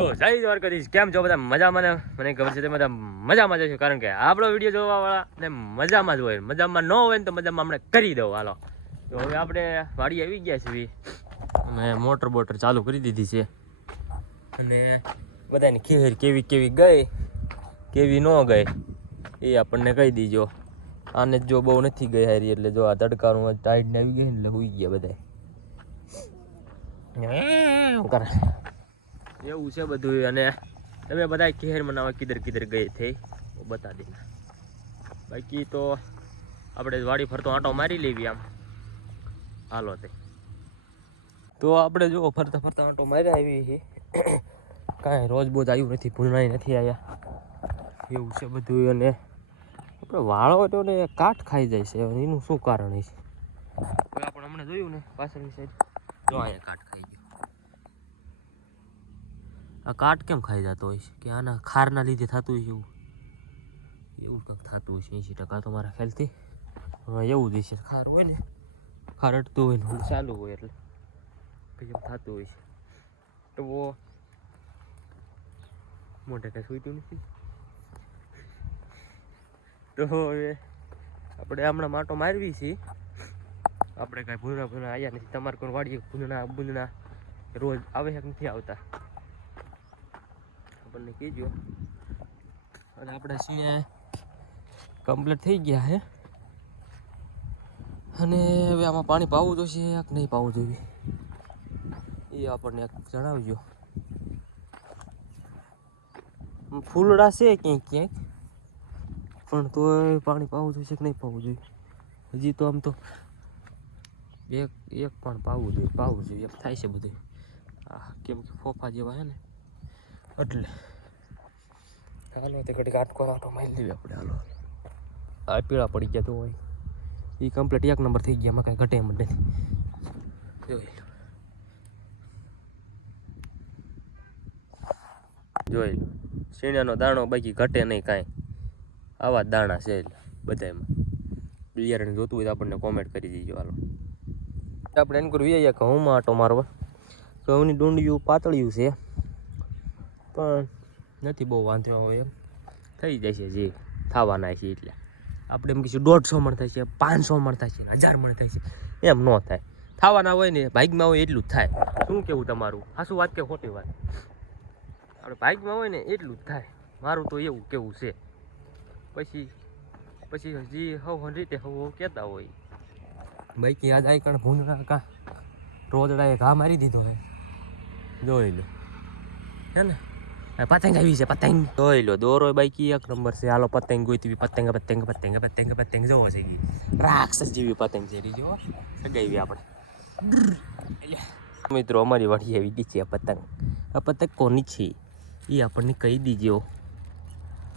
તો જય દ્વારકાધીશ, કેમ છો બધા? મજામાં ને? મને ખબર છે તમે બધા મજામાં જશો, કારણ કે આપણો વિડીયો જોવા વાળા ને મજામાં જ હોય. મજામાં ન હોય ને તો મજામાં આપણે કરી દઉં. હાલો, તો હવે આપણે વાડી આવી ગયા છીએ અને મોટર બોટર ચાલુ કરી દીધી છે અને બધાની ખેર કેવી કેવી ગઈ કેવી ન ગઈ એ આપણને કહી દીજો. આને જો બહુ નથી ગઈ હારી, એટલે જો આ તડકાનું ટાઈટ ને આવી ગઈ ને એટલે હોઈ ગયા બધા. એવું છે બધું. અને તમે બધા ખેર મનાવા કિધર કિધર ગઈ થઈ બતા દે. બાકી તો આપણે વાડી ફરતો આંટો મારી લેવી આમ. હાલો તે તો આપણે જો ફરતા ફરતા આંટો મારી આવી છે. કાંઈ રોજ બોજ આવ્યું નથી, ભૂલનાઈ નથી આવ્યા, એવું છે બધું. અને આપણે વાળો તો ને કાઠ ખાઈ જાય છે, એનું શું કારણ છે? આપણે હમણાં જોયું ને પાછળની સાઈડ, જો અહીંયા કાઠ ખાઈ ગયો. આ કાટ કેમ ખાઈ જતો હોય છે? કે આના ખારના લીધે થતું હોય છે એવું કંઈક થતું હોય છે 80% તો મારા ખ્યાલથી. એવું જ છે, ખાર હોય ને, ખાર અટતું હોય ને ચાલુ હોય એટલે પછી એમ થતું હોય છે. તો મોઢે કંઈ સૂતું નથી. તો હવે આપણે હમણાં માટો મારવી છીએ. આપણે કાંઈ ભૂના આવ્યા નથી. તમારે કોઈ વાડીએ ભૂના રોજ આવે છે કે નથી આવતા આપણને કહેજો. અને આપણે છીએ કમ્પ્લીટ થઈ ગયા છે. અને હવે આમાં પાણી પાવું જોઈશે કે નહીં પાવું જોઈએ એ આપણને જણાવજો. ફૂલડા છે ક્યાંક ક્યાંક, પણ તોય પાણી પાવું જોઈશે કે નહીં પાવું જોઈએ. હજી તો આમ તો એક પણ પાવું જોઈએ એમ થાય છે બધું. કેમ કે ફોફા જેવા છે ને એટલે. હાલો તે ઘડી કાટકો આટો મારી લેવી આપણે. હાલો, આ પીળા પડી ગયા તો હોય એ કમ્પ્લીટ 1 નંબર થઈ ગયા. એમાં કાંઈ ઘટે એમ જ નથી. જોઈ લો શીણાનો દાણો બાકી ઘટે નહીં કાંઈ. આવા જ દાણા છે બધામાં. બિયારણ જોતું હોય તો આપણને કોમેન્ટ કરી દીજો. હાલો આપણે એમ કરવું કે ઘઉંમાં આટો મારવા. ઘઉંની ડુંડિયું પાતળિયું છે પણ નથી બહુ વાંધો આવે એમ, થઈ જાય છે જે થવાના છે. એટલે આપણે એમ કહીશું 150 મણ થાય છે, 500 મણ થાય છે, 1000 મણ થાય છે, એમ ન થાય. થવાના હોય ને ભાગમાં હોય એટલું જ થાય. શું કેવું તમારું? હાસું વાત કે ખોટી વાત? આપણે ભાગમાં હોય ને એટલું જ થાય. મારું તો એવું કેવું છે. પછી હજી હવ રીતે હવ કહેતા હોય બાકી આજ આઈ કણ ભૂંજણા કાં રોજડાએ ઘા મારી દીધો હે. જોઈ લો હે ને, પતંગ આવી છે. પતંગ જોઈ લો, દોરો બાકી 1 નંબર છે. હાલો પતંગ ગોઈતી પતંગ પતંગ પતંગ પતંગ પતંગ જોવો છે કે રાક્ષસ જેવી પતંગ છે રી. જો સગાવી આપણે મિત્રો અમારી વાડી આવી ગઈ છે આ પતંગ. આ પતંગ કોની છે એ આપણને કહી દીજો.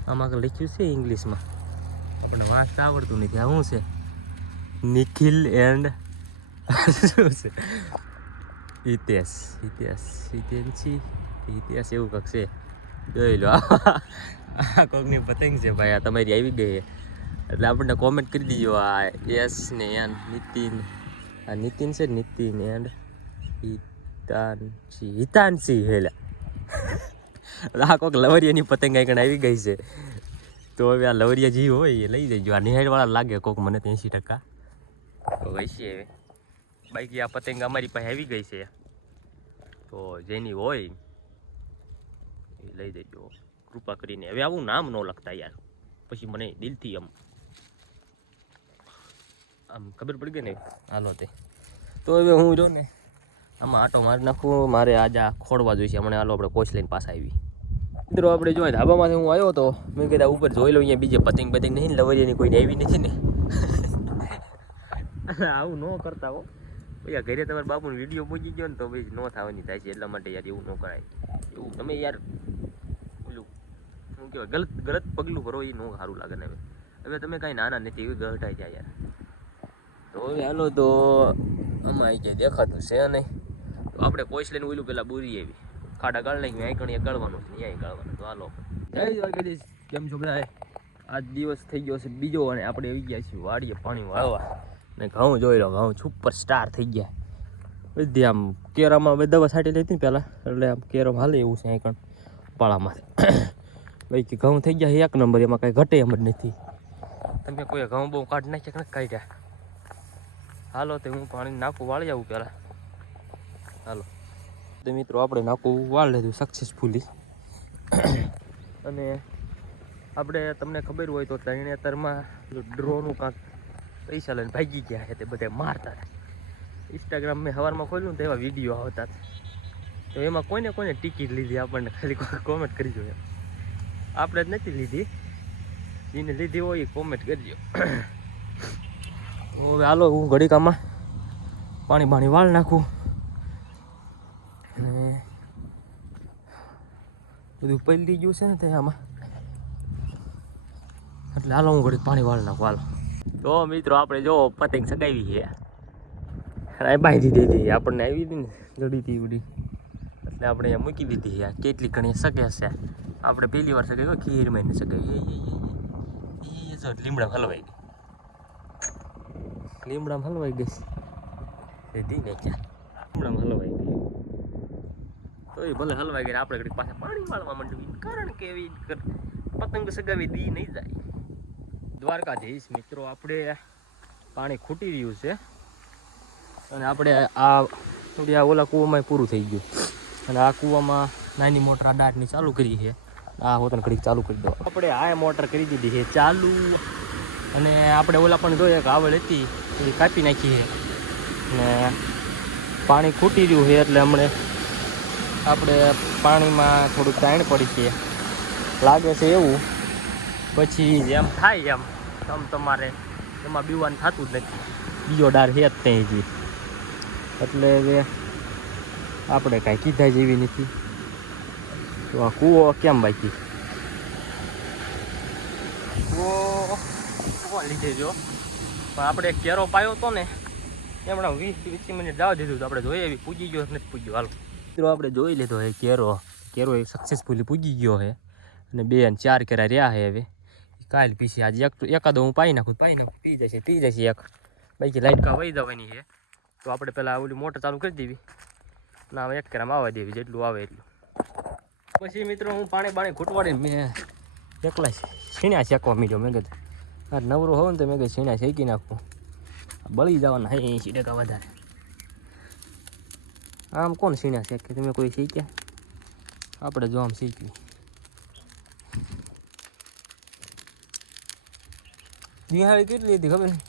આમાં લખ્યું છે ઇંગ્લિશમાં, આપણને વાંચતા આવડતું નથી. આ શું છે? નિખિલ એન્ડ શું છે? હિતેશ એવું કંઈક છે. જોઈ લો આ કોકની પતંગ છે ભાઈ. આ તમારી આવી ગઈ એટલે આપણને કોમેન્ટ કરી દીજો. આ એસ ને એન નીતિન, આ નીતિન છે. નીતિન એન્ડ હિતાંશી હેલા આ કોક લવરિયાની પતંગ આગળ આવી ગઈ છે. તો હવે આ લવરિયા જે હોય એ લઈ જજો. આ નિહાળવાળા લાગે કોક મને 80% તો વૈસી હવે. બાકી આ પતંગ અમારી પાસે આવી ગઈ છે, તો જેની હોય એ લઈ જજો કૃપા કરીને. હવે આવું નામ ન લખતા યાર, પછી મને દિલથી આમ ખબર પડી ગઈ ને. હાલો તે તો હવે હું જો ને આમાં આટો મારી નાખું. મારે આજે આ ખોડવા જોઈશે હમણાં. હાલો આપણે કોચ લઈને પાછા આવી. મિત્રો આપણે જોઈએ ધાબામાંથી હું આવ્યો તો મેં કીધા ઉપર જોઈ લો અહીંયા બીજે પતંગ નહીં ને લવરિયાની કોઈને આવી નથી ને. આવું ન કરતા હો ભાઈ. ઘરે તમારા બાપુનો વિડીયો પહોંચી ગયો ને તો ભાઈ ન થવાની થાય છે. એટલા માટે યાર એવું ન કરાય. એવું તમે યાર ઓલું શું કહેવાય ગલત પગલું ભરો એ ન સારું લાગે ને. હવે તમે કાંઈ નાના નથી એવી ગહટાઈ જાય યાર. તો હવે હાલો તો આમાં આવી જાય દેખાતું છે નહીં. તો આપણે પોઈસ લઈને ઓલું પેલા બોરી આવી ખાડા ગાળ નાખ્યું. અહીં કણી ગાળવાનું છે, અહીંયા ગાળવાનું. તો હાલો જય દ્વારકાધીશ, કેમ છો બધા? આજ દિવસ થઈ ગયો છે બીજો અને આપણે આવી ગયા છીએ વાડીએ પાણી વાળવા. ને ઘઉં જોઈ લો, ઘઉં સુપર સ્ટાર થઈ ગયા. બધી આમ કેરામાં બધી દવા છાંટી લેતી ને પહેલાં, એટલે આમ કેરો હાલે એવું છે અહીં કણ પાળામાં. ભાઈ કે ઘઉં થઈ ગયા એક નંબર, એમાં કાંઈ ઘટે એમ જ નથી. તમે કોઈ ઘઉં બહુ કાઢી નાખ્યા કે નથી કાઢ્યા? હાલો તો હું પાણી નાખું વાળી આવું પહેલાં. હાલો તો મિત્રો આપણે નાખું વાળ લીધું સક્સેસફુલી. અને આપણે તમને ખબર હોય તો તરણેતરમાં ડ્રોનું કાંક પૈસા લઈને ભાગી ગયા છે તે બધા મારતા. ઇન્સ્ટાગ્રામ મેં સવારમાં ખોલ્યું ને તો એવા વિડીયો આવતા. તો એમાં કોઈને ટિકિટ લીધી આપણને ખાલી કોમેન્ટ કરી જોઈએ. આપણે જ નથી લીધી, જેને લીધી હોય એ કોમેન્ટ કરજો. હવે હાલો હું ઘડીકામાં પાણી વાળ નાખું અને બધું પલળી ગયું છે ને તે આમાં, એટલે હાલો હું ઘડીક પાણી વાળ નાખું. હાલો તો મિત્રો આપણે જો પતંગ સગાવી છે, બાંધી દીધી આપણને આવી હતી ને જડી હતી ઉડી, એટલે આપણે અહીંયા મૂકી દીધી છે. કેટલી ઘણી સગે છે, આપણે પહેલી વાર સગાવી ખીરમાં ને સગાવી લીમડા હલવાઈ ગઈ, લીમડામાં હલવાઈ ગઈ સીધી ને ક્યાં લીમડામાં હલવાઈ ગઈ. તો એ ભલે હલવાઈ ગઈ, આપણે ઘડી પાછા પાણી વાળવા માંડ્યું, કારણ કે એવી પતંગ સગાવી દી નહીં જાય. દ્વારકાધીશ મિત્રો આપણે પાણી ખૂટી રહ્યું છે અને આપણે આ ઓલા કૂવામાં પૂરું થઈ ગયું, અને આ કૂવામાં નાની મોટર આ દાટની ચાલુ કરી છે. આ હોતને ઘડીક ચાલુ કરી દો. આપણે આ મોટર કરી દીધી છે ચાલુ, અને આપણે ઓલા પણ જોઈએ કે આવડ હતી એ કાપી નાખી છે, અને પાણી ખૂટી રહ્યું છે એટલે હમણે આપણે પાણીમાં થોડુંક તાણ પડી છે લાગે છે એવું. પછી જેમ થાય એમ તમારે એમાં બીવાનું થતું જ નથી, બીજો ડાર છે જ ત્યાં જ, એટલે હવે આપણે કાંઈ કીધા જેવી નથી. તો આ કૂવો કેમ બાકી કૂવો લીધે જો, પણ આપણે કેરો પાયો હતો ને એમણે 20-25 મિનિટ જવા દીધું તો આપણે જોઈએ એવી પૂજી ગયો નથી પૂજ્યો. હાલો મિત્રો આપણે જોઈ લીધો એ કેરો એ સક્સેસફુલી પૂજી ગયો છે, અને 2 અને 4 કેરા રહ્યા છે. હવે કાલ પીસી આજે એકાદો હું પાઈ નાખું પી જશે એક, બાકી લાઈટ કા વહી જવાની છે. તો આપણે પહેલાં ઓલી મોટર ચાલુ કરી દેવી ના, હવે 1 કેરામાં આવવા દેવી, જેટલું આવે એટલું. પછી મિત્રો હું પાણી ખૂટવાડીને મેં એકલા છીણ્યા શેકવા મીડ્યો. મેં કીધું આ નવરો હોવ ને તો મેં કીધું છીણ્યા શેકી નાખું, બળી જવાના 80% વધારે. આમ કોણ છીણ્યા શેકે? તમે કોઈ શીખ્યા? આપણે જો આમ શીખવી. દિહાળી કેટલી હતી ખબર નહીં,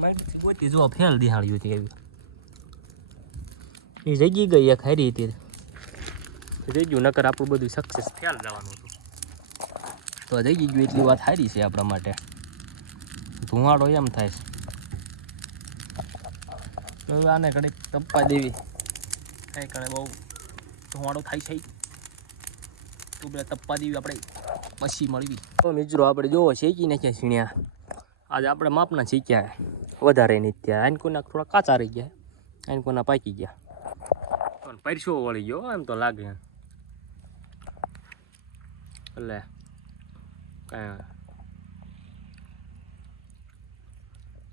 મારી ગોતી જોવા ફેલ દિહાળી હતી એવી. એ જગી ગઈ એક હારી હતી રહી ગયું, નકર આપણું બધું સક્સેસ ફેલ જવાનું હતું. તો જગી ગયું એટલી વાત સારી છે આપણા માટે. ધુવાડો એમ થાય છે. હવે આને ઘડીક તપવા દેવી, કાંઈ કણે બહુ ધુવાડો થાય છે તો બધા તપવા દેવી આપણે, પછી મળવી. તો મિત્રો આપણે જોવો શેકી નાખ્યા છીણ્યા. આજે આપણે માપના શીખ્યા વધારે નહીં ત્યાં, આનકોના થોડા કાચા રહી ગયા, આનકોના પાકી ગયા, પણ પરસો વળી ગયો એમ તો લાગે. એટલે કાંઈ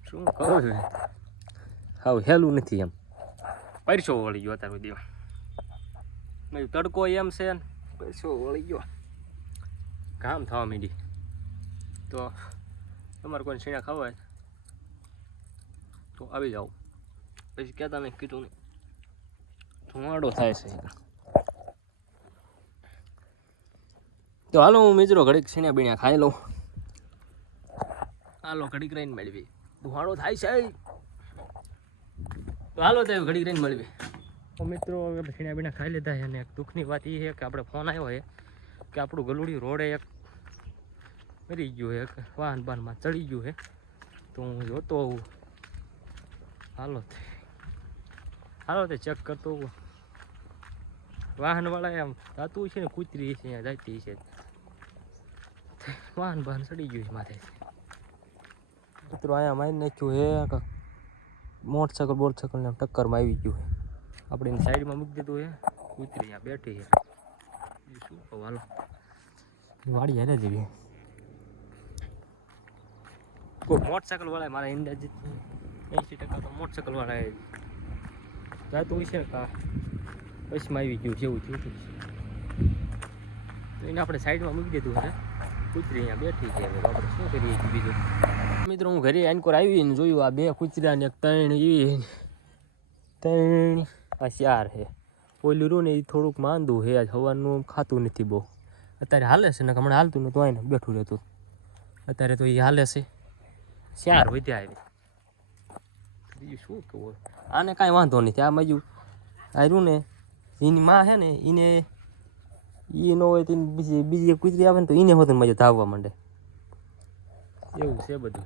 શું કહું છું, હાવ હેલું નથી એમ, પરસો વળી ગયો અત્યારે સુધી. મેં તડકો એમ છે ને પરસો વળી ગયો, કામ થવા માંડી. તો તમારે કોઈ છીણા ખાવા હોય તો આવી જાઓ, પછી કહેતા નહીં કીધું નહીં, ધુમાડો થાય છે. તો હાલો હું મિત્રો ઘડીક છીણા બીણા ખાઈ લઉં. હાલો ઘડીક રહીને મળવી, ધુમાડો થાય છે. તો હાલો તો ઘડીક રહીને મળવી. તો મિત્રો હવે છીણા બીણા ખાઈ લીધા છે, અને એક દુઃખની વાત એ છે કે આપણે ફોન આવ્યો છે કે આપણું ગલુડી રોડે એક મરી ગયું છે, વાહન બાનમાં ચડી ગયું છે. તો હું જોતો હોઉં, હાલો તે ચેક કરતો હોઉં. વાહનવાળા એમ થતું છે ને, કૂતરી છે અહીંયા જતી છે, વાહન ચડી ગયું છે માથે. મિત્રો અહીંયા મારી નાખ્યું છે, મોટરસાઇકલને ટક્કરમાં આવી ગયું છે. આપણે એની સાઈડમાં મૂકી દીધું છે, કૂતરી અહીંયા બેઠી છે. શું કહું, હાલો વાડી હાલે જેવી. કોઈ મોટરસાઇકલ વાળા મારા અંદાજિત 80% તો મોટરસાઇકલ વાળા જાતું હોય છે કા બસમાં આવી ગયું જેવું થયું હતું તો એને આપણે સાઈડમાં મૂકી દીધું છે કૂતરી અહીંયા બેઠી છે હવે આપણે શું કરીએ છીએ બીજું મિત્રો હું ઘરે આનકોર આવીને જોયું આ 2 કૂતરા ને 3 એવી 3 આ 4 છે ઓલું રૂ ને એ થોડુંક માંદું છે આજ હવાનું ખાતું નથી બહુ અત્યારે હાલે છે ને હમણાં હાલતું નતું આને બેઠું રહેતું અત્યારે તો એ હાલે છે 4 વધ્યા આવી બીજું શું કહું આને કાંઈ વાંધો નથી આ બાજુ આર્યું ને એની માં છે ને એને એ ન હોય તો બીજી કૂતરી આવે ને તો એને હોતું મજા ધાવવા માંડે એવું છે બધું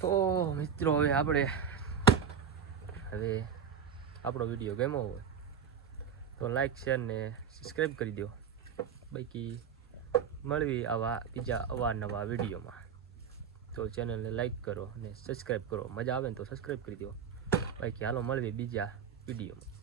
તો મિત્રો હવે આપણો વિડીયો ગમ્યો હોય તો લાઈક શેર ને સબસ્ક્રાઈબ કરી દો બાકી મળવી આવા બીજા અવારનવા વિડીયોમાં તો ચેનલને લાઈક કરો અને સબસ્ક્રાઈબ કરો મજા આવે ને તો સબસ્ક્રાઈબ કરી દો બાકી હાલો મળવી બીજા વિડીયોમાં